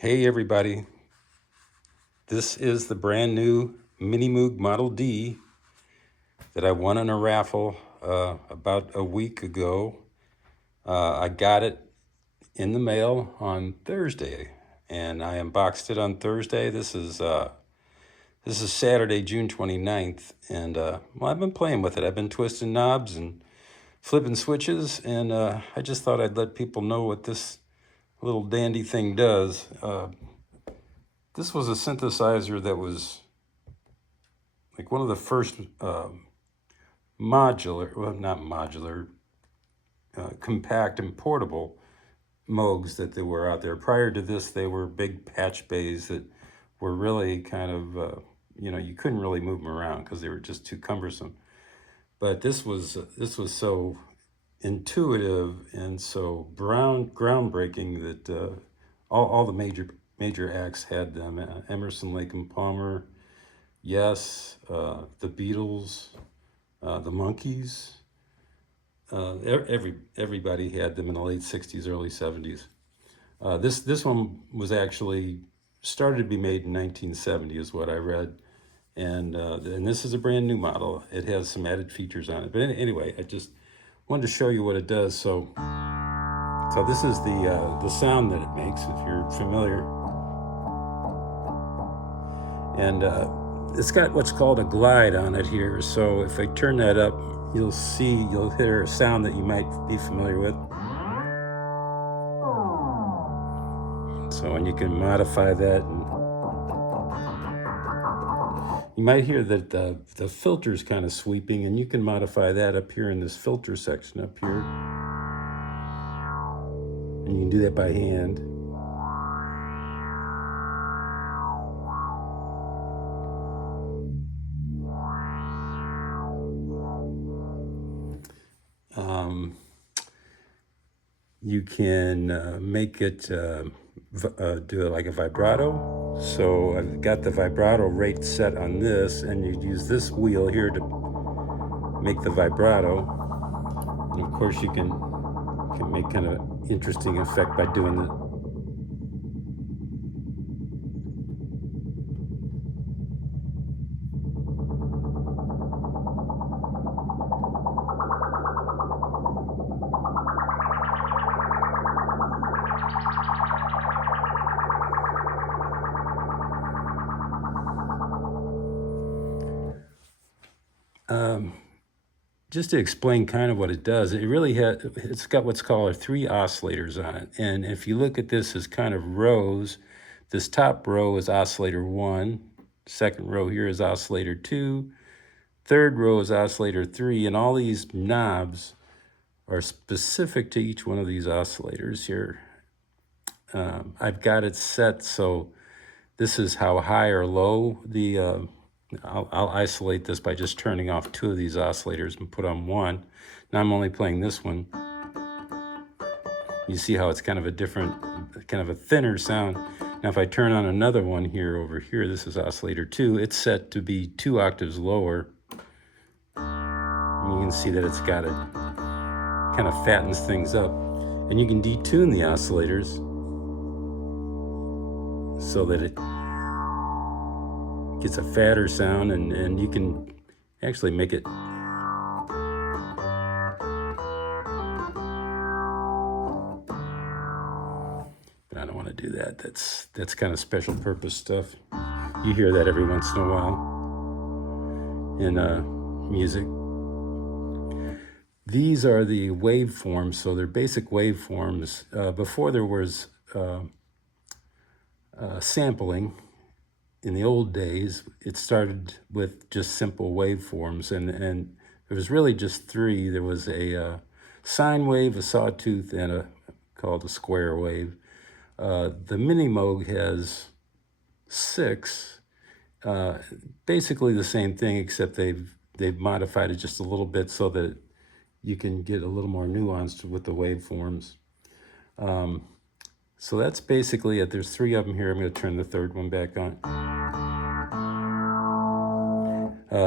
Hey everybody, this is the brand new Minimoog Model D that I won in a raffle about a week ago. I got it in the mail on Thursday and I unboxed it on Thursday. This is Saturday, June 29th, and well, I've been playing with it. I've been twisting knobs and flipping switches, and I just thought I'd let people know what this little dandy thing does. This was a synthesizer that was like one of the first compact and portable Moogs that there were out there. Prior to this, they were big patch bays that were really kind of, you couldn't really move them around because they were just too cumbersome. But this was so intuitive and so groundbreaking that all the major acts had them. Emerson, Lake and Palmer, Yes, the Beatles, the Monkees. Everybody had them in the late 60s, early 70s. This one was actually started to be made in 1970 is what I read. And this is a brand new model. It has some added features on it. But anyway, I just wanted to show you what it does. So this is the sound that it makes, if you're familiar. And it's got what's called a glide on it here. So if I turn that up, you'll hear a sound that you might be familiar with. So, and you can modify that. And you might hear that the filter's kind of sweeping, and you can modify that up here in this filter section up here. And you can do that by hand. You can make it do it like a vibrato. So I've got the vibrato rate set on this, and you use this wheel here to make the vibrato. And of course you can make kind of an interesting effect by doing the just to explain kind of what it does, it's got what's called 3 oscillators on it. And if you look at this as kind of rows, this top row is oscillator 1, second row here is oscillator 2, third row is oscillator 3, and all these knobs are specific to each one of these oscillators here. I've got it set so this is how high or low the I'll isolate this by just turning off 2 of these oscillators and put on 1. Now I'm only playing this one. You see how it's kind of a different, kind of a thinner sound. Now if I turn on another one here over here, this is oscillator 2, it's set to be 2 octaves lower. And you can see that it's got it, kind of fattens things up. And you can detune the oscillators so that it gets a fatter sound, and you can actually make it but I don't want to do that. That's kind of special purpose stuff. You hear that every once in a while in music. These are the waveforms, so they're basic waveforms. Before there was sampling, in the old days, it started with just simple waveforms, and there was really just 3. There was a sine wave, a sawtooth, and called a square wave. The Minimoog has 6, basically the same thing, except they've modified it just a little bit so that you can get a little more nuanced with the waveforms. So that's basically it. There's 3 of them here. I'm going to turn the third one back on.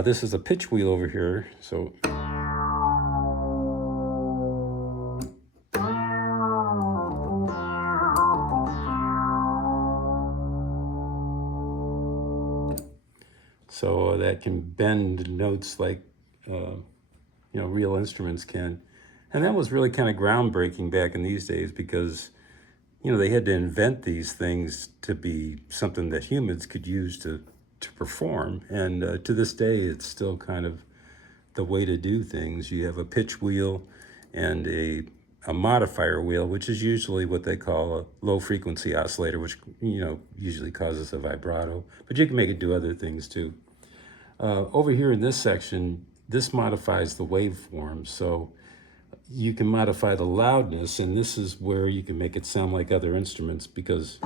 This is a pitch wheel over here. So So that can bend notes like, real instruments can. And that was really kind of groundbreaking back in these days because, they had to invent these things to be something that humans could use to perform. And to this day, it's still kind of the way to do things. You have a pitch wheel and a modifier wheel, which is usually what they call a low frequency oscillator, which, usually causes a vibrato, but you can make it do other things too. Over here in this section, this modifies the waveform. So you can modify the loudness, and this is where you can make it sound like other instruments, because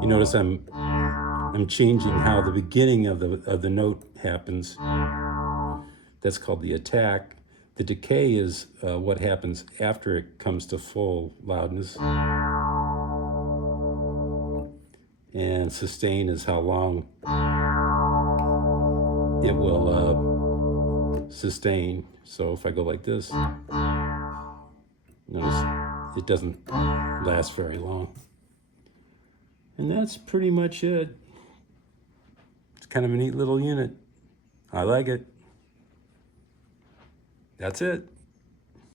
you notice I'm changing how the beginning of the note happens. That's called the attack. The decay is what happens after it comes to full loudness. And sustain is how long it will sustain. So if I go like this, notice it doesn't last very long. And that's pretty much it. It's kind of a neat little unit. I like it. That's it.